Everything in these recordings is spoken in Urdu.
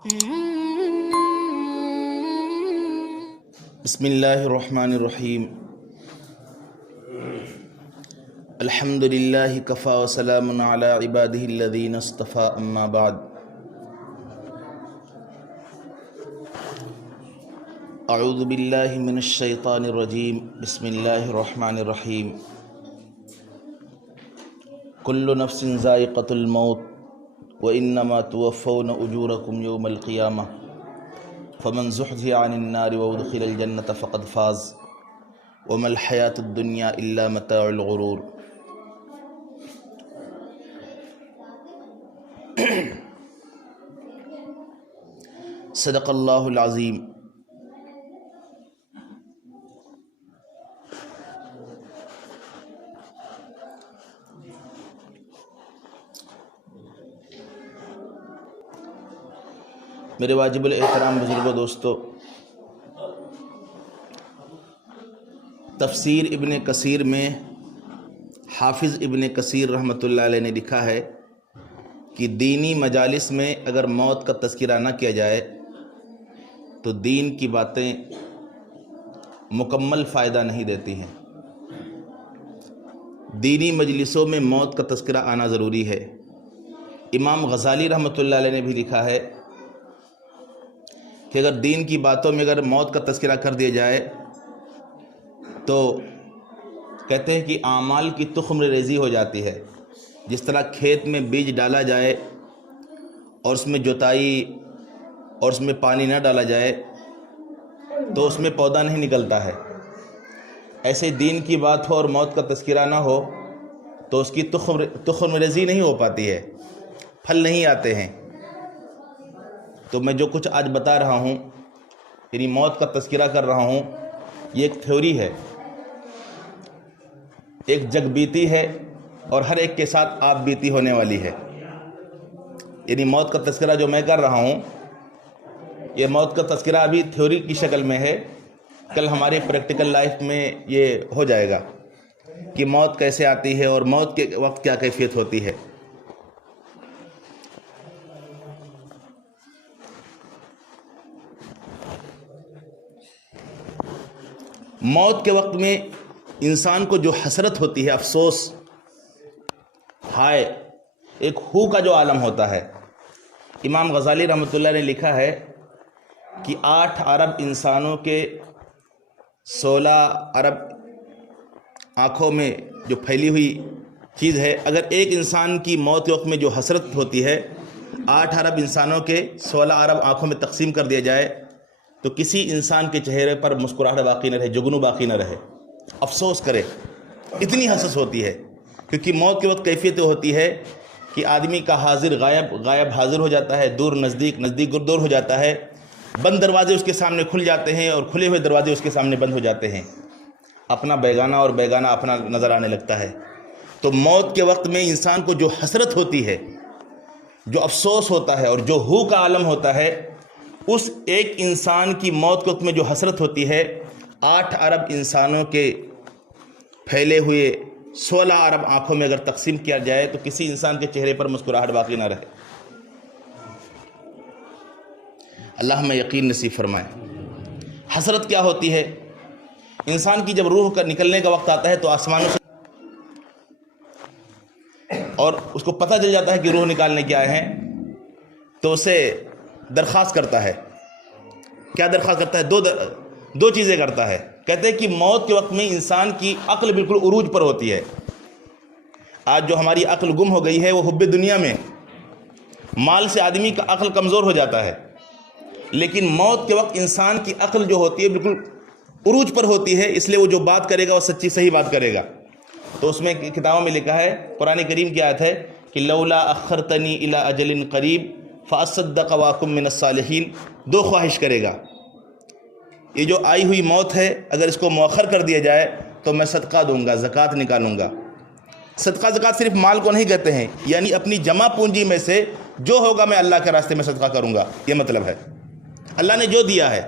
بسم اللہ الرحمن الرحیم الحمد للہ کفا وسلام علی عبادہ الذین اصطفى اما بعد اعوذ باللہ من الشیطان الرجیم بسم اللہ الرحمن الرحیم کل نفس ذائقۃ الموت وانما توفون اجورکم یوم القیامہ فمن زحزح عن النار وادخل الجنة فقد فاز وما الحياة الدنيا إلا متاع الغرور۔ صدق اللہ العظیم۔ میرے واجب الاحترام بزرگوں دوستو، تفسیر ابن کثیر میں حافظ ابن کثیر رحمۃ اللہ علیہ نے لکھا ہے کہ دینی مجالس میں اگر موت کا تذکرہ نہ کیا جائے تو دین کی باتیں مکمل فائدہ نہیں دیتی ہیں۔ دینی مجلسوں میں موت کا تذکرہ آنا ضروری ہے۔ امام غزالی رحمۃ اللہ علیہ نے بھی لکھا ہے کہ اگر دین کی باتوں میں اگر موت کا تذکرہ کر دیا جائے تو کہتے ہیں کہ اعمال کی تخم ریزی ہو جاتی ہے۔ جس طرح کھیت میں بیج ڈالا جائے اور اس میں جوتائی اور اس میں پانی نہ ڈالا جائے تو اس میں پودا نہیں نکلتا ہے، ایسے دین کی بات ہو اور موت کا تذکرہ نہ ہو تو اس کی تخم ریزی نہیں ہو پاتی ہے، پھل نہیں آتے ہیں۔ تو میں جو کچھ آج بتا رہا ہوں، یعنی موت کا تذکرہ کر رہا ہوں، یہ ایک تھیوری ہے، ایک جگ بیتی ہے اور ہر ایک کے ساتھ آپ بیتی ہونے والی ہے۔ یعنی موت کا تذکرہ جو میں کر رہا ہوں، یہ موت کا تذکرہ ابھی تھیوری کی شکل میں ہے، کل ہمارے پریکٹیکل لائف میں یہ ہو جائے گا کہ موت کیسے آتی ہے اور موت کے وقت کیا کیفیت ہوتی ہے۔ موت کے وقت میں انسان کو جو حسرت ہوتی ہے، افسوس، ہائے، ایک ہو کا جو عالم ہوتا ہے۔ امام غزالی رحمۃ اللہ نے لکھا ہے کہ 8 ارب انسانوں کے 16 ارب آنکھوں میں جو پھیلی ہوئی چیز ہے، اگر ایک انسان کی موت کے وقت میں جو حسرت ہوتی ہے 8 ارب انسانوں کے 16 ارب آنکھوں میں تقسیم کر دیا جائے تو کسی انسان کے چہرے پر مسکراہٹ باقی نہ رہے، جگنو باقی نہ رہے، افسوس کرے، اتنی حسرت ہوتی ہے۔ کیونکہ موت کے وقت کیفیت ہوتی ہے کہ آدمی کا حاضر غائب، غائب حاضر ہو جاتا ہے، دور نزدیک، نزدیک دور ہو جاتا ہے، بند دروازے اس کے سامنے کھل جاتے ہیں اور کھلے ہوئے دروازے اس کے سامنے بند ہو جاتے ہیں، اپنا بیگانہ اور بیگانہ اپنا نظر آنے لگتا ہے۔ تو موت کے وقت میں انسان کو جو حسرت ہوتی ہے، جو افسوس ہوتا ہے اور جو ہو کا عالم ہوتا ہے، اس ایک انسان کی موت کے وقت میں جو حسرت ہوتی ہے 8 ارب انسانوں کے پھیلے ہوئے 16 ارب آنکھوں میں اگر تقسیم کیا جائے تو کسی انسان کے چہرے پر مسکراہٹ باقی نہ رہے۔ اللہ ہمیں یقین نصیب فرمائے۔ حسرت کیا ہوتی ہے؟ انسان کی جب روح کا نکلنے کا وقت آتا ہے تو آسمانوں سے اور اس کو پتہ چل جاتا ہے کہ روح نکالنے کے آئے ہیں تو اسے درخواست کرتا ہے۔ کیا درخواست کرتا ہے؟ دو چیزیں کرتا ہے۔ کہتے ہیں کہ موت کے وقت میں انسان کی عقل بالکل عروج پر ہوتی ہے۔ آج جو ہماری عقل گم ہو گئی ہے وہ حب دنیا میں، مال سے آدمی کا عقل کمزور ہو جاتا ہے، لیکن موت کے وقت انسان کی عقل جو ہوتی ہے بالکل عروج پر ہوتی ہے، اس لیے وہ جو بات کرے گا وہ سچی صحیح بات کرے گا۔ تو اس میں کتابوں میں لکھا ہے، قرآن کریم کی آیت ہے کہ لولا اخرتنی الی اجل قریب فاصدق واکم من الصالحین، 2 خواہش کرے گا۔ یہ جو آئی ہوئی موت ہے اگر اس کو مؤخر کر دیا جائے تو میں صدقہ دوں گا، زکوٰۃ نکالوں گا۔ صدقہ زکوٰۃ صرف مال کو نہیں کہتے ہیں، یعنی اپنی جمع پونجی میں سے جو ہوگا میں اللہ کے راستے میں صدقہ کروں گا، یہ مطلب ہے۔ اللہ نے جو دیا ہے،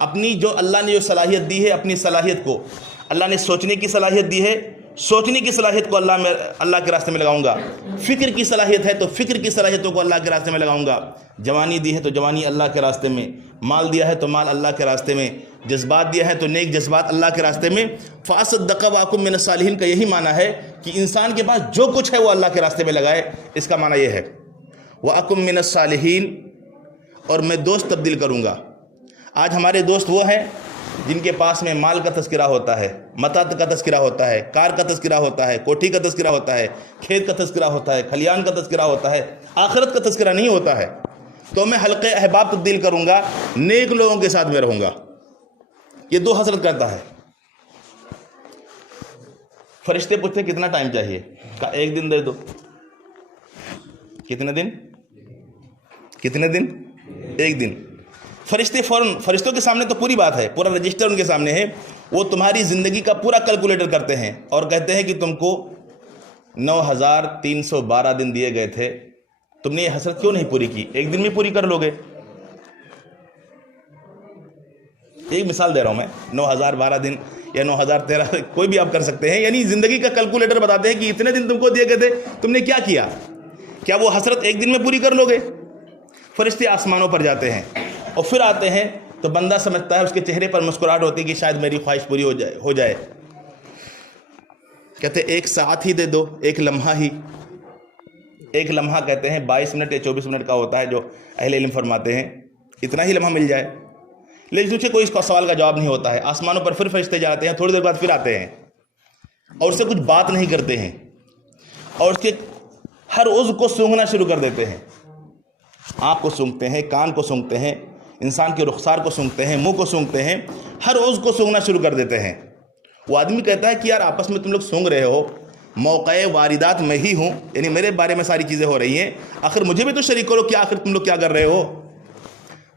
اپنی جو اللہ نے جو صلاحیت دی ہے، اپنی صلاحیت کو اللہ نے سوچنے کی صلاحیت دی ہے، سوچنے کی صلاحیت کو اللہ کے راستے میں لگاؤں گا. فکر کی صلاحیت ہے تو فکر کی صلاحیتوں کو اللہ کے راستے میں لگاؤں گا. جوانی دی ہے تو جوانی اللہ کے راستے میں, مال دیا ہے تو مال اللہ کے راستے میں, جذبات دیا ہے تو نیک جذبات اللہ کے راستے میں. فاصدق واکم من الصالحین کا یہی معنی ہے کہ انسان کے پاس جو کچھ ہے وہ اللہ کے راستے میں لگائے. اس کا معنی یہ ہے واکم من الصالحین, اور میں دوست تبدیل کروں گا. آج ہمارے دوست وہ ہیں جن کے پاس میں مال کا تذکرہ ہوتا ہے, متاع کا تذکرہ ہوتا ہے, کار کا تذکرہ ہوتا ہے, کوٹھی کا تذکرہ ہوتا ہے, کھیت کا تذکرہ ہوتا ہے, کھلیان کا تذکرہ ہوتا ہے, آخرت کا تذکرہ نہیں ہوتا ہے. تو میں حلقے احباب تبدیل کروں گا, نیک لوگوں کے ساتھ میں رہوں گا. یہ دو حضرت کہتا ہے. فرشتے پوچھتے کتنا ٹائم چاہیے؟ کہا 1 دن دے دو. کتنے دن؟ 1 دن. فرشتے فوراً, فرشتوں کے سامنے تو پوری بات ہے, پورا رجسٹر ان کے سامنے ہے. وہ تمہاری زندگی کا پورا کیلکولیٹر کرتے ہیں اور کہتے ہیں کہ تم کو 9312 دن دیے گئے تھے, تم نے یہ حسرت کیوں نہیں پوری کی؟ 1 دن میں پوری کر لو گے. ایک مثال دے رہا ہوں میں, 9012 دن یا 9013, کوئی بھی آپ کر سکتے ہیں. یعنی زندگی کا کیلکولیٹر بتاتے ہیں کہ اتنے دن تم کو دیے گئے تھے, تم نے کیا کیا؟ کیا وہ حسرت 1 دن میں پوری کر لو گے؟ فرشتے آسمانوں پر جاتے ہیں اور پھر آتے ہیں تو بندہ سمجھتا ہے, اس کے چہرے پر مسکراہٹ ہوتی ہے کہ شاید میری خواہش پوری ہو جائے. کہتے 1 ساعت ہی دے دو, 1 لمحہ ہی. 1 لمحہ کہتے ہیں 22 منٹ یا 24 منٹ کا ہوتا ہے, جو اہل علم فرماتے ہیں اتنا ہی لمحہ مل جائے. لیکن اسے کوئی اس کا سوال کا جواب نہیں ہوتا ہے. آسمانوں پر پھر فرشتے جاتے ہیں, تھوڑی دیر بعد پھر آتے ہیں اور اس سے کچھ بات نہیں کرتے ہیں اور اس کے ہر عضو کو سونگھنا شروع کر دیتے ہیں. آنکھ کو سونگھتے ہیں, کان کو سونگھتے ہیں, انسان کے رخسار کو سونگھتے ہیں, منہ کو سونگھتے ہیں, ہر عضو کو سونگھنا شروع کر دیتے ہیں. وہ آدمی کہتا ہے کہ یار آپس میں تم لوگ سونگ رہے ہو, موقع واردات میں ہی ہوں, یعنی میرے بارے میں ساری چیزیں ہو رہی ہیں, آخر مجھے بھی تو شریک کرو کہ آخر تم لوگ کیا کر رہے ہو.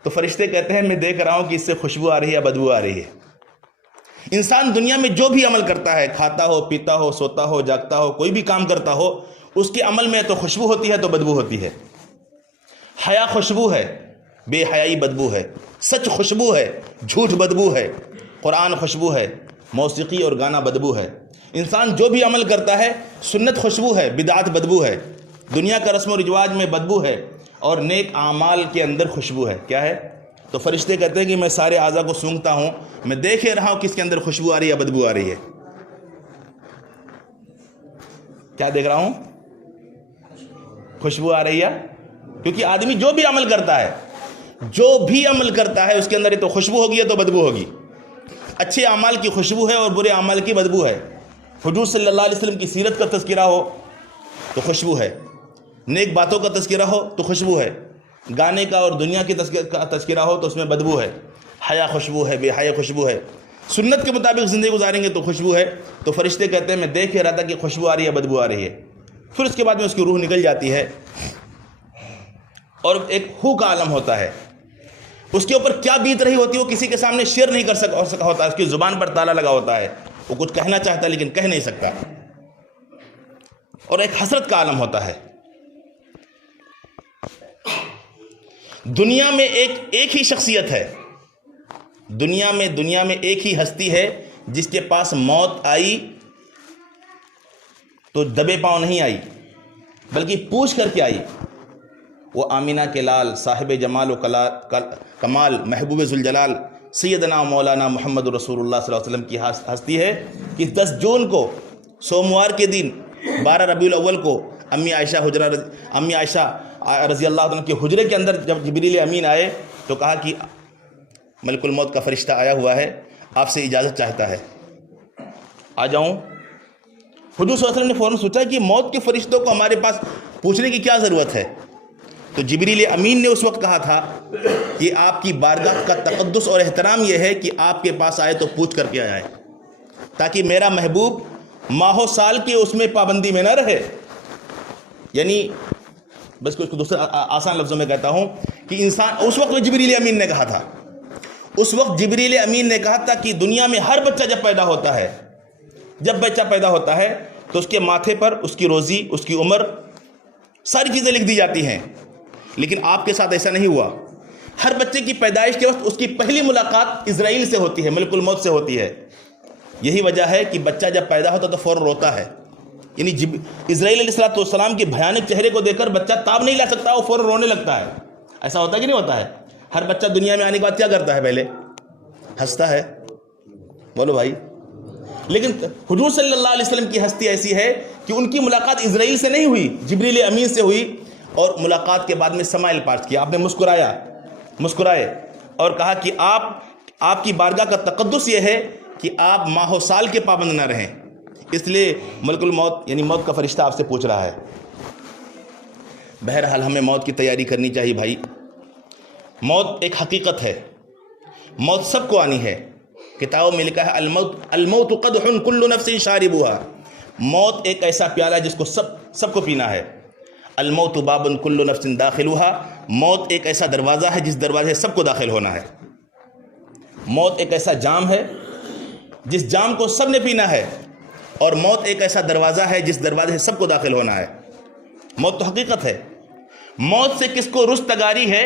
تو فرشتے کہتے ہیں میں دیکھ رہا ہوں کہ اس سے خوشبو آ رہی ہے یا بدبو آ رہی ہے. انسان دنیا میں جو بھی عمل کرتا ہے, کھاتا ہو, پیتا ہو, سوتا ہو, جاگتا ہو, کوئی بھی کام کرتا ہو, اس کے عمل میں تو خوشبو ہوتی ہے تو بدبو ہوتی ہے. حیا خوشبو ہے, بے حیائی بدبو ہے. سچ خوشبو ہے, جھوٹ بدبو ہے. قرآن خوشبو ہے, موسیقی اور گانا بدبو ہے. انسان جو بھی عمل کرتا ہے, سنت خوشبو ہے, بدعت بدبو ہے, دنیا کا رسم و رواج میں بدبو ہے, اور نیک اعمال کے اندر خوشبو ہے. کیا ہے؟ تو فرشتے کہتے ہیں کہ میں سارے اعضاء کو سونگھتا ہوں, میں دیکھ رہا ہوں کس کے اندر خوشبو آ رہی ہے یا بدبو آ رہی ہے. کیا دیکھ رہا ہوں؟ خوشبو آ رہی ہے. کیونکہ آدمی جو بھی عمل کرتا ہے اس کے اندر تو خوشبو ہوگی یا تو بدبو ہوگی. اچھے اعمال کی خوشبو ہے اور برے اعمال کی بدبو ہے. حضور صلی اللہ علیہ وسلم کی سیرت کا تذکرہ ہو تو خوشبو ہے, نیک باتوں کا تذکرہ ہو تو خوشبو ہے, گانے کا اور دنیا کی تذکرہ ہو تو اس میں بدبو ہے. حیا خوشبو ہے, بے حیا خوشبو ہے. سنت کے مطابق زندگی گزاریں گے تو خوشبو ہے. تو فرشتے کہتے ہیں میں دیکھ رہا تھا کہ خوشبو آ رہی ہے, بدبو آ رہی ہے. پھر اس کے بعد میں اس کی روح نکل جاتی ہے اور ایک ہو کا عالم ہوتا ہے. اس کے اوپر کیا بیت رہی ہوتی ہے وہ کسی کے سامنے شیئر نہیں کر سکا ہوتا. اس کی زبان پر تالا لگا ہوتا ہے, وہ کچھ کہنا چاہتا ہے لیکن کہہ نہیں سکتا. اور ایک حسرت کا عالم ہوتا ہے. دنیا میں ایک ہی شخصیت ہے, دنیا میں ایک ہی ہستی ہے جس کے پاس موت آئی تو دبے پاؤں نہیں آئی بلکہ پوچھ کر کے آئی. وہ آمینہ کے لال, صاحب جمال و کمال, محبوب ذوالجلال, سیدنا مولانا محمد رسول اللہ صلی اللہ علیہ وسلم کی ہستی ہے کہ 10 جون کو سوموار کے دن 12 ربیع الاول کو امی عائشہ رضی اللہ عنہ کے حجرے کے اندر جب جبریل امین آئے تو کہا کہ ملک الموت کا فرشتہ آیا ہوا ہے, آپ سے اجازت چاہتا ہے, آ جاؤں. حضور صلی اللہ علیہ وسلم نے فوراً سوچا کہ موت کے فرشتوں کو ہمارے پاس پوچھنے کی کیا ضرورت ہے. تو جبریل امین نے اس وقت کہا تھا کہ آپ کی بارگاہ کا تقدس اور احترام یہ ہے کہ آپ کے پاس آئے تو پوچھ کر کے آئے, تاکہ میرا محبوب ماہ و سال کی اس میں پابندی میں نہ رہے. یعنی بس کو دوسرے آسان لفظوں میں کہتا ہوں کہ انسان, اس وقت جبریل امین نے کہا تھا, اس وقت جبریل امین نے کہا تھا کہ دنیا میں ہر بچہ جب بچہ پیدا ہوتا ہے تو اس کے ماتھے پر اس کی روزی, اس کی عمر, ساری چیزیں لکھ دی جاتی ہیں. لیکن آپ کے ساتھ ایسا نہیں ہوا. ہر بچے کی پیدائش کے وقت اس کی پہلی ملاقات اسرائیل سے ہوتی ہے, ملک الموت سے ہوتی ہے. یہی وجہ ہے کہ بچہ جب پیدا ہوتا تو فوراً روتا ہے. یعنی اسرائیل علیہ السلام کے بھیانک چہرے کو دیکھ کر بچہ تاب نہیں لا سکتا, وہ فوراً رونے لگتا ہے. ایسا ہوتا ہے کہ نہیں ہوتا ہے؟ ہر بچہ دنیا میں آنے کے بعد کیا کرتا ہے؟ پہلے ہنستا ہے. بولو بھائی. لیکن حضور صلی اللہ علیہ وسلم کی ہستی ایسی ہے کہ ان کی ملاقات اسرائیل سے نہیں ہوئی, جبریل امین سے ہوئی, اور ملاقات کے بعد میں سمائل پاس کیا. آپ نے مسکرائے اور کہا کہ آپ کی بارگاہ کا تقدس یہ ہے کہ آپ ماہ و سال کے پابند نہ رہیں, اس لیے ملک الموت یعنی موت کا فرشتہ آپ سے پوچھ رہا ہے. بہرحال ہمیں موت کی تیاری کرنی چاہیے بھائی. موت ایک حقیقت ہے, موت سب کو آنی ہے. کتابوں میں لکھا ہے الموت قدح کل نفس شاربها. موت ایک ایسا پیالہ ہے جس کو سب کو پینا ہے. الموت باب کل نفس داخلها. موت ایک ایسا دروازہ ہے جس دروازے سے سب کو داخل ہونا ہے. موت ایک ایسا جام ہے جس جام کو سب نے پینا ہے, اور موت ایک ایسا دروازہ ہے جس دروازے سے سب کو داخل ہونا ہے. موت تو حقیقت ہے. موت سے کس کو رستگاری ہے؟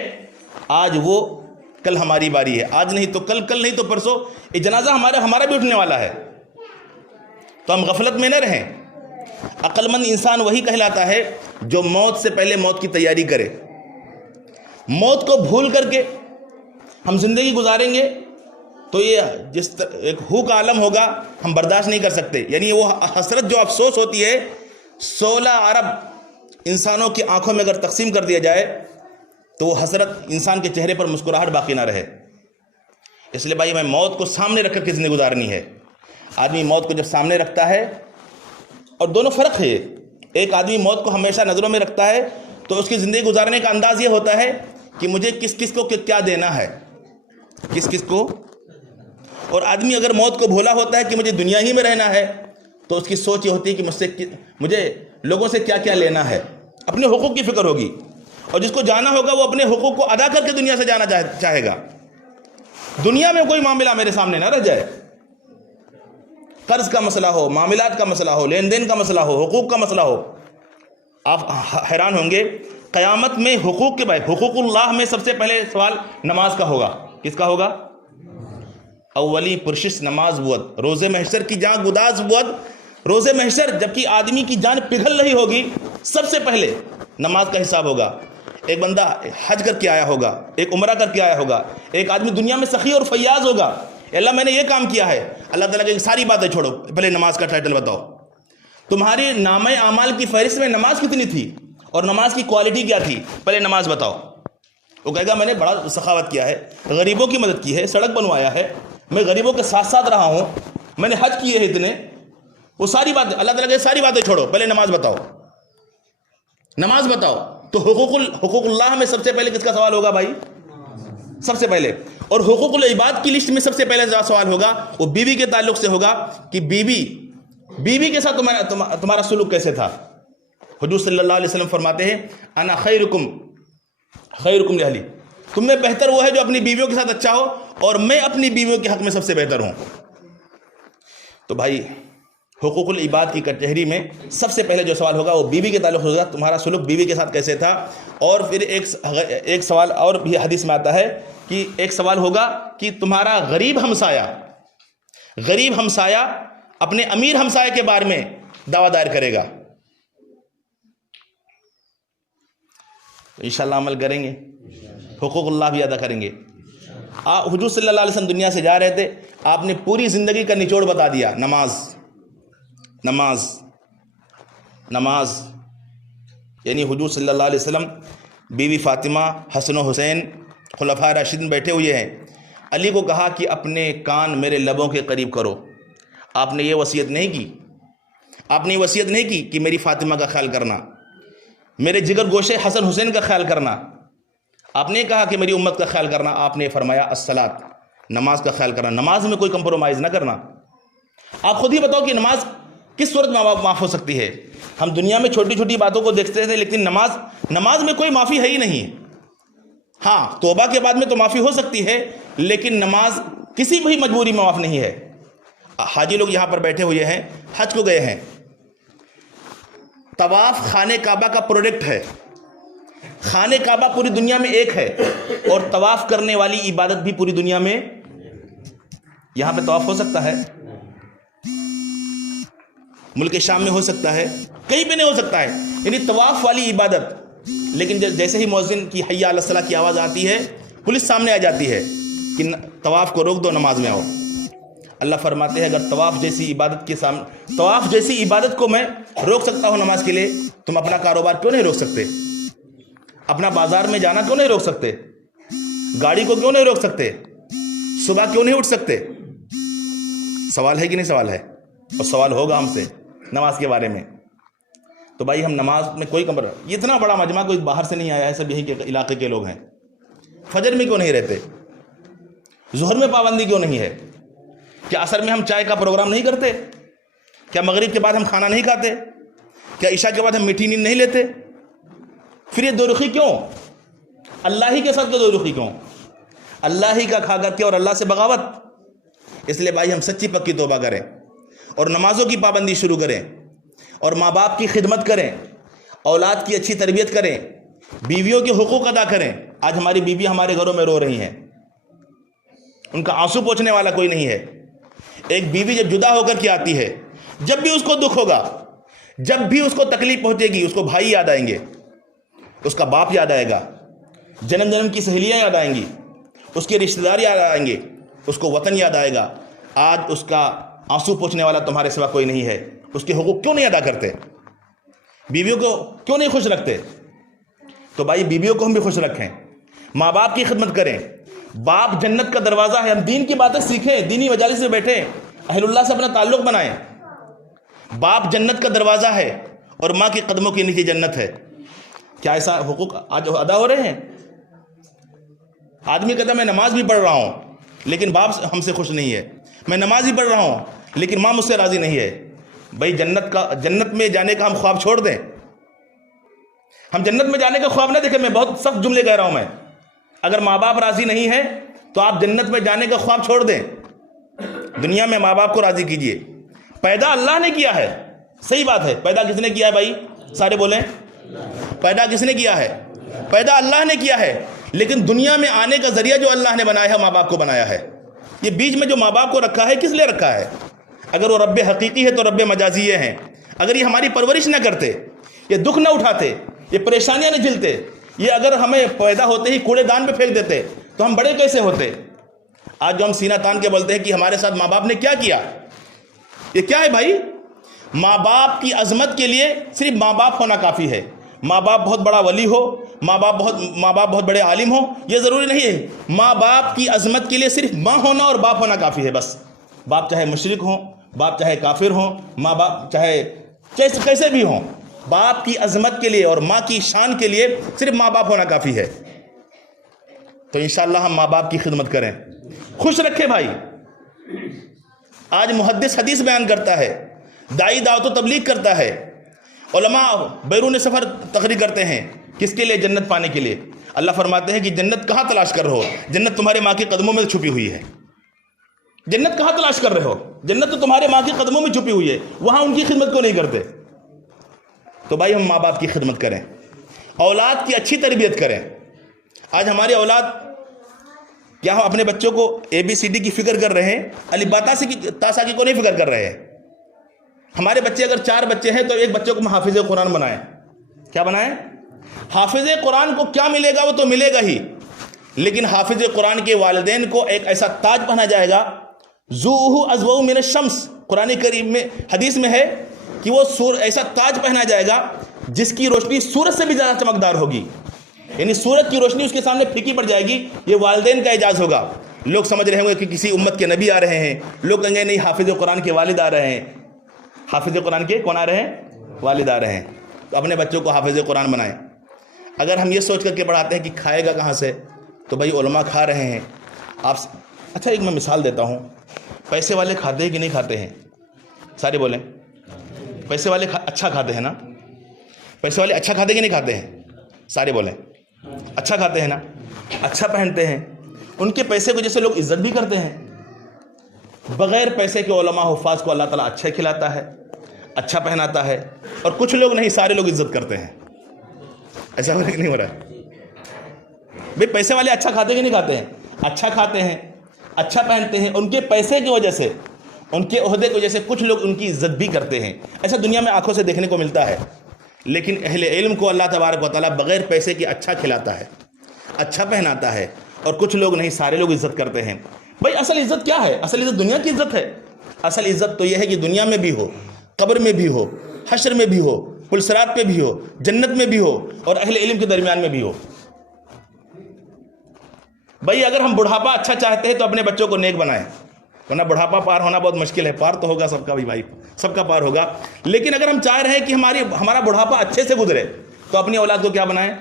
آج وہ, کل ہماری باری ہے. آج نہیں تو کل, کل نہیں تو پرسوں یہ جنازہ ہمارا بھی اٹھنے والا ہے. تو ہم غفلت میں نہ رہیں. عقل مند انسان وہی کہلاتا ہے جو موت سے پہلے موت کی تیاری کرے. موت کو بھول کر کے ہم زندگی گزاریں گے تو یہ ایک ہو کا عالم ہوگا, ہم برداشت نہیں کر سکتے. یعنی وہ حسرت جو افسوس ہوتی ہے 16 ارب انسانوں کی آنکھوں میں اگر تقسیم کر دیا جائے تو وہ حسرت انسان کے چہرے پر مسکراہٹ باقی نہ رہے. اس لیے بھائی ہمیں موت کو سامنے رکھ کر کے زندگی گزارنی ہے. آدمی موت کو جب سامنے رکھتا ہے, اور دونوں فرق ہے, ایک آدمی موت کو ہمیشہ نظروں میں رکھتا ہے تو اس کی زندگی گزارنے کا انداز یہ ہوتا ہے کہ مجھے کس کس کو کیا دینا ہے, کس کس کو. اور آدمی اگر موت کو بھولا ہوتا ہے کہ مجھے دنیا ہی میں رہنا ہے تو اس کی سوچ یہ ہوتی ہے کہ مجھے لوگوں سے کیا کیا لینا ہے. اپنے حقوق کی فکر ہوگی, اور جس کو جانا ہوگا وہ اپنے حقوق کو ادا کر کے دنیا سے جانا چاہے گا. دنیا میں کوئی معاملہ میرے سامنے نہ رہ جائے. قرض کا مسئلہ ہو, معاملات کا مسئلہ ہو, لین دین کا مسئلہ ہو, حقوق کا مسئلہ ہو. آپ حیران ہوں گے قیامت میں حقوق کے بعد حقوق اللہ میں سب سے پہلے سوال نماز کا ہوگا. کس کا ہوگا؟ اولی پرشش نماز بود, روز محشر کی جان گداز بود. روز محشر جبکہ آدمی کی جان پگھل رہی ہوگی, سب سے پہلے نماز کا حساب ہوگا. ایک بندہ حج کر کے آیا ہوگا, ایک عمرہ کر کے آیا ہوگا, ایک آدمی دنیا میں سخی اور فیاض ہوگا. اللہ میں نے یہ کام کیا ہے. اللہ تعالیٰ کی ساری باتیں چھوڑو, پہلے نماز کا ٹائٹل بتاؤ. تمہاری نامہ اعمال کی فہرست میں نماز کتنی تھی اور نماز کی کوالٹی کیا تھی, پہلے نماز بتاؤ. وہ کہے گا میں نے بڑا سخاوت کیا ہے, غریبوں کی مدد کی ہے, سڑک بنوایا ہے, میں غریبوں کے ساتھ ساتھ رہا ہوں, میں نے حج کیے ہیں اتنے. وہ ساری باتیں اللہ تعالیٰ کی ساری باتیں چھوڑو, پہلے نماز بتاؤ. نماز بتاؤ. تو حقوق اللہ میں سب سے پہلے کس کا سوال ہوگا بھائی؟ سب سے پہلے. اور حقوق العباد کی لسٹ میں سب سے پہلے سوال ہوگا وہ بیوی کے تعلق سے ہوگا کہ بیوی کے ساتھ تمہارا سلوک کیسے تھا. حضور صلی اللہ علیہ وسلم فرماتے ہیں انا خیرکم لأہلی, تم میں بہتر وہ ہے جو اپنی بیویوں کے ساتھ اچھا ہو, اور میں اپنی بیویوں کے حق میں سب سے بہتر ہوں. تو بھائی حقوق العباد کی کچہری میں سب سے پہلے جو سوال ہوگا وہ بیوی کے تعلق ہوگا, تمہارا سلوک بیوی کے ساتھ کیسے تھا. اور پھر ایک سوال اور بھی حدیث میں آتا ہے کہ ایک سوال ہوگا کہ تمہارا غریب ہمسایہ اپنے امیر ہمسایہ کے بارے میں دعویٰ دائر کرے گا. انشاءاللہ عمل کریں گے, حقوق اللہ بھی ادا کریں گے. حضور صلی اللہ علیہ وسلم دنیا سے جا رہے تھے, آپ نے پوری زندگی کا نچوڑ بتا دیا. نماز یعنی حضور صلی اللہ علیہ وسلم, بیوی فاطمہ, حسن و حسین, خلفائے راشدین بیٹھے ہوئے ہیں. علی کو کہا کہ اپنے کان میرے لبوں کے قریب کرو. آپ نے یہ وصیت نہیں کی کہ میری فاطمہ کا خیال کرنا, میرے جگر گوشے حسن حسین کا خیال کرنا. آپ نے کہا کہ میری امت کا خیال کرنا. آپ نے فرمایا الصلاۃ, نماز کا خیال کرنا. نماز میں کوئی کمپرومائز نہ کرنا. آپ خود ہی بتاؤ کہ نماز کس صورت میں معاف ہو سکتی ہے. ہم دنیا میں چھوٹی چھوٹی باتوں کو دیکھتے تھے, لیکن نماز میں کوئی معافی ہے ہی نہیں. ہاں توبہ کے بعد میں تو معافی ہو سکتی ہے, لیکن نماز کسی بھی مجبوری میں معاف نہیں ہے. حاجی لوگ یہاں پر بیٹھے ہوئے ہیں, حج کو گئے ہیں. طواف خانہ کعبہ کا پروڈکٹ ہے. خانہ کعبہ پوری دنیا میں ایک ہے, اور طواف کرنے والی عبادت بھی پوری دنیا میں. یہاں پہ طواف ہو سکتا ہے, ملک شام میں ہو سکتا ہے, کہیں پہ نہیں ہو سکتا ہے. یعنی طواف والی عبادت, لیکن جیسے ہی مؤذن کی حی علی الصلاۃ کی آواز آتی ہے, پولیس سامنے آ جاتی ہے کہ طواف کو روک دو, نماز میں آؤ. اللہ فرماتے ہیں اگر طواف جیسی عبادت کو میں روک سکتا ہوں نماز کے لیے, تم اپنا کاروبار کیوں نہیں روک سکتے؟ اپنا بازار میں جانا کیوں نہیں روک سکتے؟ گاڑی کو کیوں نہیں روک سکتے؟ صبح کیوں نہیں اٹھ سکتے؟ سوال ہے کہ نہیں سوال ہے؟ اور سوال ہوگا ہم سے نماز کے بارے میں. تو بھائی ہم نماز میں کوئی کمر, یہ اتنا بڑا مجمع کوئی باہر سے نہیں آیا ہے, سب یہی کے علاقے کے لوگ ہیں. فجر میں کیوں نہیں رہتے؟ ظہر میں پابندی کیوں نہیں ہے؟ کیا عصر میں ہم چائے کا پروگرام نہیں کرتے؟ کیا مغرب کے بعد ہم کھانا نہیں کھاتے؟ کیا عشاء کے بعد ہم میٹھی نیند نہیں لیتے؟ پھر یہ دو رخی کیوں؟ اللہ ہی کے ساتھ دو رخی کیوں؟ اللہ ہی کا کھا کر کے اور اللہ سے بغاوت. اس لیے بھائی ہم سچی پکی توبہ کریں اور نمازوں کی پابندی شروع کریں اور ماں باپ کی خدمت کریں, اولاد کی اچھی تربیت کریں, بیویوں کے حقوق ادا کریں. آج ہماری بیوی ہمارے گھروں میں رو رہی ہیں, ان کا آنسو پوچھنے والا کوئی نہیں ہے. ایک بیوی جب جدا ہو کر کے آتی ہے, جب بھی اس کو دکھ ہوگا, جب بھی اس کو تکلیف پہنچے گی, اس کو بھائی یاد آئیں گے, اس کا باپ یاد آئے گا, جنم کی سہیلیاں یاد آئیں گی, اس کے رشتہ دار یاد آئیں گے, اس کو وطن یاد آئے گا. آج اس کا آنسو پوچھنے والا تمہارے سوا کوئی نہیں ہے. اس کے حقوق کیوں نہیں ادا کرتے؟ بیویوں کو کیوں نہیں خوش رکھتے؟ تو بھائی بیویوں کو ہم بھی خوش رکھیں, ماں باپ کی خدمت کریں. باپ جنت کا دروازہ ہے. ہم دین کی باتیں سیکھیں, دینی مجالس میں بیٹھیں, اہل اللہ سے اپنا تعلق بنائیں. باپ جنت کا دروازہ ہے اور ماں کے قدموں کے نیچے جنت ہے. کیا ایسا حقوق آج ادا ہو رہے ہیں؟ آدمی کہتا ہے میں نماز بھی پڑھ رہا ہوں لیکن باپ ہم سے خوش نہیں ہے, میں نماز بھی پڑھ رہا ہوں لیکن ماں مجھ سے راضی نہیں ہے. بھائی جنت میں جانے کا ہم خواب چھوڑ دیں. ہم جنت میں جانے کا خواب نہ دیکھیں. میں بہت سخت جملے کہہ رہا ہوں میں. اگر ماں باپ راضی نہیں ہے تو آپ جنت میں جانے کا خواب چھوڑ دیں. دنیا میں ماں باپ کو راضی کیجئے. پیدا اللہ نے کیا ہے, صحیح بات ہے. پیدا کس نے کیا ہے بھائی؟ سارے بولیں. پیدا کس نے کیا ہے؟ پیدا اللہ نے کیا ہے. لیکن دنیا میں آنے کا ذریعہ جو اللہ نے بنایا ہے, ماں باپ کو بنایا ہے. یہ بیچ میں جو ماں باپ کو رکھا ہے, کس لیے رکھا ہے؟ اگر وہ رب حقیقی ہے تو رب مجازی ہیں. اگر یہ ہماری پرورش نہ کرتے, یہ دکھ نہ اٹھاتے, یہ پریشانیاں نہ جھیلتے, یہ اگر ہمیں پیدا ہوتے ہی کوڑے دان پہ پھینک دیتے تو ہم بڑے کیسے ہوتے؟ آج جو ہم سینہ تان کے بولتے ہیں کہ ہمارے ساتھ ماں باپ نے کیا کیا, یہ کیا ہے بھائی؟ ماں باپ کی عظمت کے لیے صرف ماں باپ ہونا کافی ہے. ماں باپ بہت بڑا ولی ہو, ماں باپ بہت بڑے عالم ہو, یہ ضروری نہیں ہے. ماں باپ کی عظمت کے لیے صرف ماں ہونا اور باپ ہونا کافی ہے بس. باپ چاہے مشرک ہوں, باپ چاہے کافر ہوں, ماں باپ چاہے کیسے بھی ہوں, باپ کی عظمت کے لیے اور ماں کی شان کے لیے صرف ماں باپ ہونا کافی ہے. تو انشاءاللہ ہم ماں باپ کی خدمت کریں, خوش رکھیں بھائی. آج محدث حدیث بیان کرتا ہے, داعی دعوت و تبلیغ کرتا ہے, علماء بیرون سفر تقریر کرتے ہیں. کس کے لیے؟ جنت پانے کے لیے. اللہ فرماتے ہیں کہ جنت کہاں تلاش کر رہے ہو؟ جنت تمہارے ماں کے قدموں میں چھپی ہوئی ہے. جنت کہاں تلاش کر رہے ہو؟ جنت تو تمہارے ماں کے قدموں میں چھپی ہوئی ہے. وہاں ان کی خدمت کو نہیں کرتے. تو بھائی ہم ماں باپ کی خدمت کریں, اولاد کی اچھی تربیت کریں. آج ہماری اولاد, کیا ہم اپنے بچوں کو ABCD کی فکر کر رہے ہیں؟ الف با تا کی کو نہیں فکر کر رہے ہیں. ہمارے بچے اگر 4 بچے ہیں تو ایک بچے کو ہم حافظ قرآن بنائیں. کیا بنائیں؟ حافظ قرآن کو کیا ملے گا؟ وہ تو ملے گا ہی, لیکن حافظ قرآن کے والدین کو ایک ایسا تاج پہنا جائے گا, ذوہ ازوہ من الشمس. قرآن کریم میں حدیث میں ہے کہ وہ ایسا تاج پہنا جائے گا جس کی روشنی سورج سے بھی زیادہ چمکدار ہوگی. یعنی سورج کی روشنی اس کے سامنے پھیکی پڑ جائے گی. یہ والدین کا اعزاز ہوگا. لوگ سمجھ رہے ہوں گے کہ کسی امت کے نبی آ رہے ہیں, لوگ کہیں گے نہیں حافظ قرآن کے والد آ رہے ہیں. حافظ قرآن کے کون آ رہے ہیں؟ والد آ رہے ہیں. تو اپنے بچوں کو حافظ قرآن بنائیں. اگر ہم یہ سوچ کر کے پڑھاتے ہیں کہ کھائے گا کہاں سے, تو بھائی علماء کھا رہے ہیں. اچھا ایک میں مثال دیتا ہوں. پیسے والے کھاتے ہیں کہ نہیں کھاتے ہیں؟ سارے بولیں. پیسے والے اچھا کھاتے ہیں نا؟ پیسے والے اچھا کھاتے کہ نہیں کھاتے ہیں؟ سارے بولیں. اچھا کھاتے ہیں نا, اچھا پہنتے ہیں. ان کے پیسے کو جیسے لوگ عزت بھی کرتے ہیں. بغیر پیسے کے علماء حفاظ کو اللہ تعالیٰ اچھا کھلاتا ہے, اچھا پہناتا ہے. اور کچھ لوگ نہیں, سارے لوگ عزت کرتے ہیں. ایسا ہو رہا ہے کہ نہیں ہو رہا ہے؟ بھئی پیسے والے اچھا کھاتے کہ نہیں کھاتے ہیں؟ اچھا کھاتے ہیں, اچھا پہنتے ہیں. ان کے پیسے کی وجہ سے ان کے عہدے کو جیسے کچھ لوگ ان کی عزت بھی کرتے ہیں. ایسا دنیا میں آنکھوں سے دیکھنے کو ملتا ہے. لیکن اہل علم کو اللہ تبارک و تعالیٰ بغیر پیسے کے اچھا کھلاتا ہے, اچھا پہناتا ہے, اور کچھ لوگ نہیں, سارے لوگ عزت کرتے ہیں. بھائی اصل عزت کیا ہے؟ اصل عزت دنیا کی عزت ہے. اصل عزت تو یہ ہے کہ دنیا میں بھی ہو, قبر میں بھی ہو, حشر میں بھی ہو, پلسرات پہ بھی ہو, جنت میں بھی ہو, اور اہل علم کے درمیان میں بھی ہو. بھائی اگر ہم بڑھاپا اچھا چاہتے ہیں تو اپنے بچوں کو نیک بنائیں, ورنہ بڑھاپا پار ہونا بہت مشکل ہے. پار تو ہوگا سب کا بھی بھائی, سب کا پار ہوگا. لیکن اگر ہم چاہ رہے ہیں کہ ہمارا بڑھاپا اچھے سے گزرے تو اپنی اولاد کو کیا بنائیں؟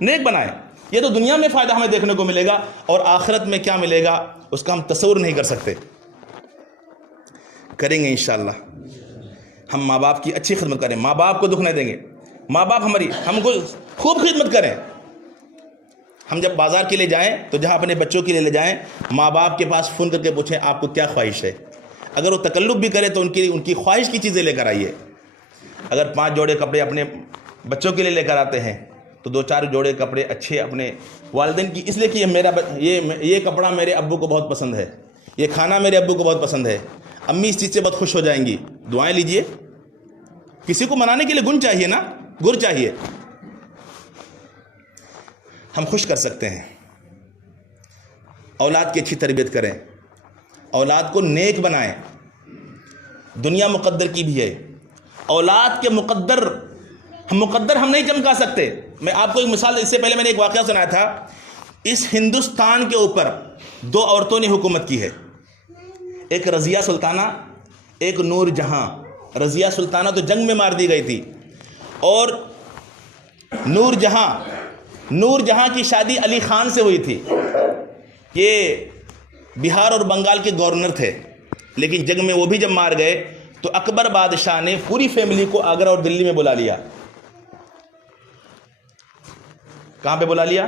نیک بنائیں. یہ تو دنیا میں فائدہ ہمیں دیکھنے کو ملے گا, اور آخرت میں کیا ملے گا اس کا ہم تصور نہیں کر سکتے. کریں گے انشاءاللہ. ہم ماں باپ کی اچھی خدمت کریں, ماں باپ کو دکھ نہیں دیں گے. ماں باپ ہم کو خوب خدمت کریں. ہم جب بازار کے لیے جائیں تو جہاں اپنے بچوں کے لیے لے جائیں, ماں باپ کے پاس فون کر کے پوچھیں آپ کو کیا خواہش ہے. اگر وہ تکلف بھی کرے تو ان کی خواہش کی چیزیں لے کر آئیے. اگر 5 جوڑے کپڑے اپنے بچوں کے لیے لے کر آتے ہیں تو 2-4 جوڑے کپڑے اچھے اپنے والدین کی, اس لیے کہ یہ کپڑا میرے ابو کو بہت پسند ہے, یہ کھانا میرے ابو کو بہت پسند ہے, امی اس چیز سے بہت خوش ہو جائیں گی, دعائیں لیجئے. کسی کو منانے کے لیے گن چاہیے نا, گر چاہیے. ہم خوش کر سکتے ہیں. اولاد کی اچھی تربیت کریں, اولاد کو نیک بنائیں. دنیا مقدر کی بھی ہے. اولاد کے مقدر ہم نہیں چمکا سکتے. میں آپ کو ایک مثال, اس سے پہلے میں نے ایک واقعہ سنایا تھا. اس ہندوستان کے اوپر 2 عورتوں نے حکومت کی ہے, ایک رضیہ سلطانہ, ایک نور جہاں. رضیہ سلطانہ تو جنگ میں مار دی گئی تھی, اور نور جہاں کی شادی علی خان سے ہوئی تھی. یہ بہار اور بنگال کے گورنر تھے, لیکن جنگ میں وہ بھی جب مار گئے تو اکبر بادشاہ نے پوری فیملی کو آگرہ اور دلی میں بلا لیا. کہاں پہ بلا لیا؟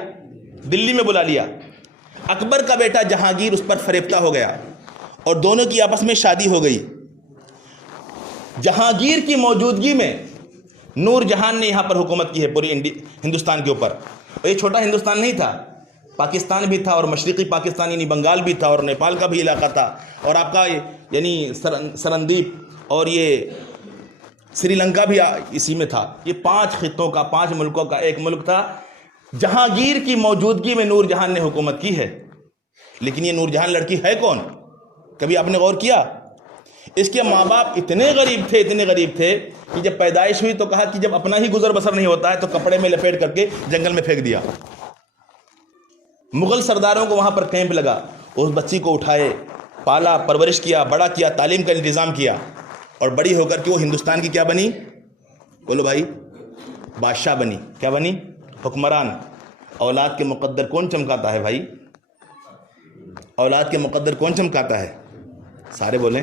دلی میں بلا لیا. اکبر کا بیٹا جہانگیر اس پر فریفتہ ہو گیا اور دونوں کی آپس میں شادی ہو گئی. جہانگیر کی موجودگی میں نور جہان نے یہاں پر حکومت کی ہے پوری ہندوستان کے اوپر. اور یہ چھوٹا ہندوستان نہیں تھا, پاکستان بھی تھا, اور مشرقی پاکستان یعنی بنگال بھی تھا, اور نیپال کا بھی علاقہ تھا, اور آپ کا یعنی سرندیپ اور یہ سری لنکا بھی اسی میں تھا. یہ 5 خطوں کا, 5 ملکوں کا ایک ملک تھا. جہانگیر کی موجودگی میں نور جہان نے حکومت کی ہے. لیکن یہ نور جہان لڑکی ہے کون؟ کبھی آپ نے غور کیا؟ اس کے ماں باپ اتنے غریب تھے کہ جب پیدائش ہوئی تو کہا کہ جب اپنا ہی گزر بسر نہیں ہوتا ہے تو کپڑے میں لپیٹ کر کے جنگل میں پھینک دیا. مغل سرداروں کو وہاں پر کیمپ لگا, اس بچی کو اٹھائے, پالا, پرورش کیا, بڑا کیا, تعلیم کا انتظام کیا, اور بڑی ہو کر کے وہ ہندوستان کی کیا بنی؟ بولو بھائی, بادشاہ بنی. کیا بنی؟ حکمران. اولاد کے مقدر کون چمکاتا ہے بھائی؟ اولاد کے مقدر کون چمکاتا ہے؟ سارے بولیں.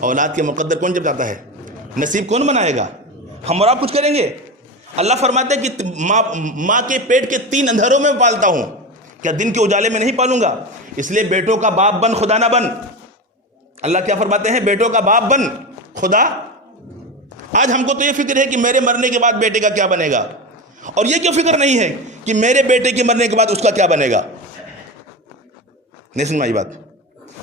اولاد کے مقدر کون چمکاتا ہے؟ نصیب کون بنائے گا؟ ہم اور آپ کچھ کریں گے؟ اللہ فرماتے ہیں کہ ماں کے پیٹ کے 3 اندھیروں میں پالتا ہوں, کیا دن کے اجالے میں نہیں پالوں گا؟ اس لیے بیٹوں کا باپ بن, خدا نہ بن. اللہ کیا فرماتے ہیں؟ بیٹوں کا باپ بن, خدا. آج ہم کو تو یہ فکر ہے کہ میرے مرنے کے بعد بیٹے کا کیا بنے گا, اور یہ کیوں فکر نہیں ہے کہ میرے بیٹے کے مرنے کے بعد اس کا کیا بنے گا. نہیں سنوائی بات.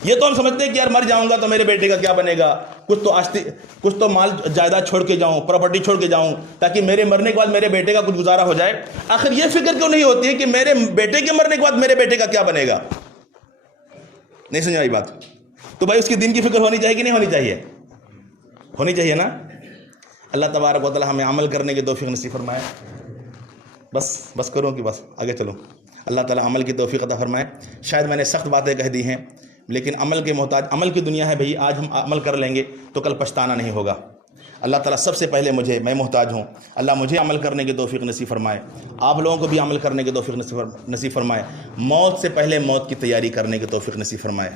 یہ تو ہم سمجھتے ہیں کہ یار مر جاؤں گا تو میرے بیٹے کا کیا بنے گا, کچھ تو مال جائیداد چھوڑ کے جاؤں, پراپرٹی چھوڑ کے جاؤں, تاکہ میرے مرنے کے بعد میرے بیٹے کا کچھ گزارا ہو جائے. آخر یہ فکر کیوں نہیں ہوتی ہے کہ میرے بیٹے کے مرنے کے بعد میرے بیٹے کا کیا بنے گا. نہیں سمجھائی بات. تو بھائی اس کی دین کی فکر ہونی چاہیے کہ نہیں ہونی چاہیے؟ ہونی چاہیے نا. اللہ تبارک و تعالی ہمیں عمل کرنے کی توفیق نصیب فرمائے. بس کروں کہ بس آگے چلو. اللہ تعالی عمل کی توفیق عطا فرمائے. شاید میں نے سخت باتیں کہہ دی ہیں, لیکن عمل کے محتاج, عمل کی دنیا ہے بھئی. آج ہم عمل کر لیں گے تو کل پچھتانا نہیں ہوگا. اللہ تعالیٰ سب سے پہلے میں محتاج ہوں. اللہ مجھے عمل کرنے کی توفیق نصیب فرمائے, آپ لوگوں کو بھی عمل کرنے کی توفیق نصیب فرمائے. موت سے پہلے موت کی تیاری کرنے کی توفیق نصیب فرمائے.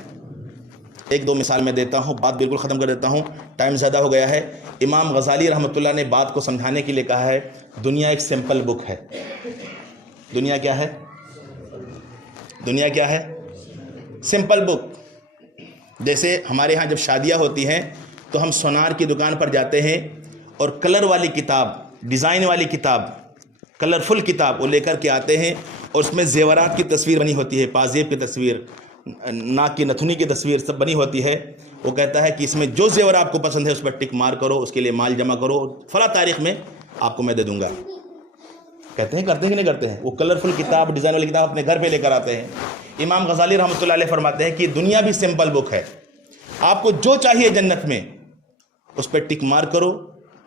1-2 مثال میں دیتا ہوں, بات بالکل ختم کر دیتا ہوں, ٹائم زیادہ ہو گیا ہے. امام غزالی رحمۃ اللہ نے بات کو سمجھانے کے لیے کہا ہے, دنیا ایک سمپل بک ہے. دنیا کیا ہے؟ دنیا کیا ہے؟ سمپل بک. جیسے ہمارے ہاں جب شادیاں ہوتی ہیں تو ہم سونار کی دکان پر جاتے ہیں اور کلر والی کتاب, ڈیزائن والی کتاب, کلرفل کتاب وہ لے کر کے آتے ہیں, اور اس میں زیورات کی تصویر بنی ہوتی ہے, پازیب کی تصویر, ناک کی نتھنی کی تصویر سب بنی ہوتی ہے. وہ کہتا ہے کہ اس میں جو زیور آپ کو پسند ہے اس پر ٹک مار کرو, اس کے لیے مال جمع کرو, فلاں تاریخ میں آپ کو میں دے دوں گا. کہتے ہیں, کرتے ہیں کہ نہیں کرتے ہیں؟ وہ کلرفل کتاب, ڈیزائن والی کتاب اپنے گھر پہ لے کر آتے ہیں. امام غزالی رحمۃ اللہ علیہ فرماتے ہیں کہ دنیا بھی سمپل بک ہے, آپ کو جو چاہیے جنت میں اس پہ ٹک مار کرو,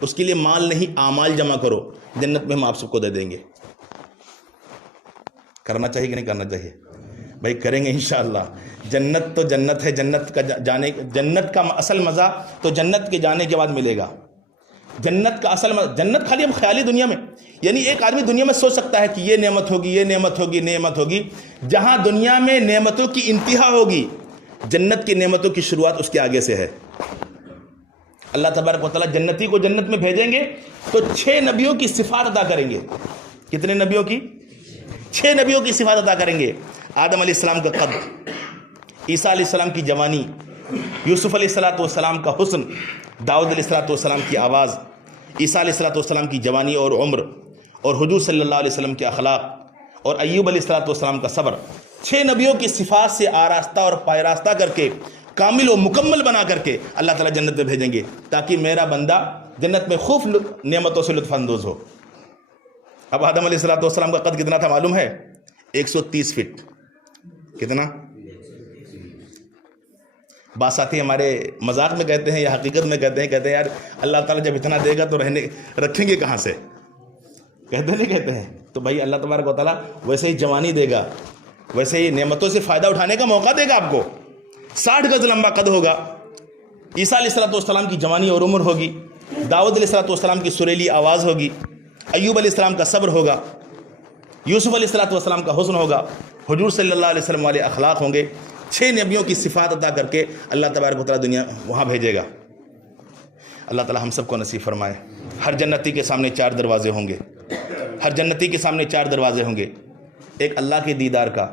اس کے لیے مال نہیں اعمال جمع کرو, جنت میں ہم آپ سب کو دے دیں گے. کرنا چاہیے کہ نہیں کرنا چاہیے؟ بھائی کریں گے انشاءاللہ. جنت تو جنت ہے, جنت کا اصل مزہ تو جنت کے جانے کے بعد ملے گا. جنت کا اصل مزہ, جنت خالی ہم خیالی دنیا میں, یعنی ایک آدمی دنیا میں سوچ سکتا ہے کہ یہ نعمت ہوگی, یہ نعمت ہوگی, نعمت ہوگی. جہاں دنیا میں نعمتوں کی انتہا ہوگی, جنت کی نعمتوں کی شروعات اس کے آگے سے ہے. اللہ تبارک و تعالیٰ جنتی کو جنت میں بھیجیں گے تو 6 نبیوں کی صفات ادا کریں گے. کتنے نبیوں کی؟ 6 نبیوں کی صفات ادا کریں گے. آدم علیہ السلام کا قد, عیسیٰ علیہ السلام کی جوانی, یوسف علیہ السلام کا حسن, داؤد علیہ السلام کی آواز, عیسیٰ علیہ السلام کی جوانی اور عمر, اور حضور صلی اللہ علیہ وسلم کے اخلاق, اور ایوب علیہ السلام کا صبر. 6 نبیوں کی صفات سے آراستہ اور پائراستہ کر کے, کامل و مکمل بنا کر کے اللہ تعالیٰ جنت میں بھیجیں گے تاکہ میرا بندہ جنت میں خوب نعمتوں سے لطف اندوز ہو. اب آدم علیہ السلام کا قد کتنا تھا معلوم ہے؟ 130 فٹ. کتنا؟ بات ساتھی ہمارے مذاق میں کہتے ہیں یا حقیقت میں کہتے ہیں یار اللہ تعالیٰ جب اتنا دے گا تو رکھیں گے کہاں سے؟ کہتے ہیں. تو بھائی اللہ تبارک و تعالیٰ ویسے ہی جوانی دے گا, ویسے ہی نعمتوں سے فائدہ اٹھانے کا موقع دے گا آپ کو. 60 گز لمبا قد ہوگا, عیسیٰ علیہ السلام کی جوانی اور عمر ہوگی, داؤد علیہ السلام کی سریلی آواز ہوگی, ایوب علیہ السلام کا صبر ہوگا, یوسف علیہ السلام کا حسن ہوگا, حضور صلی اللہ علیہ وسلم والے اخلاق ہوں گے. 6 نبیوں کی صفات ادا کر کے اللہ تبارک و تعالیٰ دنیا وہاں بھیجے گا. اللہ تعالیٰ ہم سب کو نصیب فرمائے. ہر جنتی کے سامنے 4 دروازے ہوں گے, ہر جنتی کے سامنے 4 دروازے ہوں گے. ایک اللہ کے دیدار کا,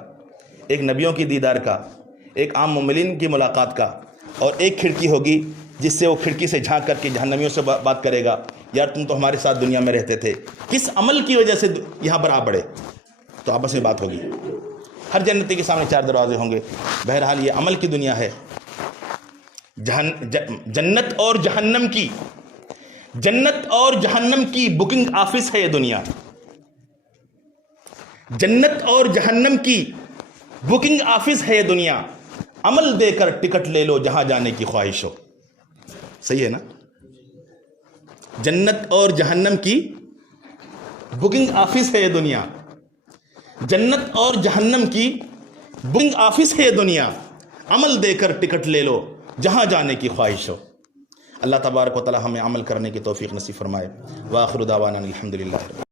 ایک نبیوں کی دیدار کا, ایک عام مومنین کی ملاقات کا, اور ایک کھڑکی ہوگی جس سے وہ کھڑکی سے جھانک کر کے جہنمیوں سے بات کرے گا, یار تم تو ہمارے ساتھ دنیا میں رہتے تھے, کس عمل کی وجہ سے یہاں پر آ پڑے. تو آپس میں بات ہوگی. ہر جنتی کے سامنے 4 دروازے ہوں گے. بہرحال یہ عمل کی دنیا ہے. جنت اور جہنم کی بکنگ آفس ہے یہ دنیا. جنت اور جہنم کی بکنگ آفس ہے یہ دنیا. عمل دے کر ٹکٹ لے لو جہاں جانے کی خواہش ہو. صحیح ہے نا؟ جنت اور جہنم کی بکنگ آفس ہے یہ دنیا. جنت اور جہنم کی بکنگ آفس ہے یہ دنیا. عمل دے کر ٹکٹ لے لو جہاں جانے کی خواہش ہو. اللہ تبارک و تعالی ہمیں عمل کرنے کی توفیق نصیب فرمائے. وآخر دعوانا الحمدللہ.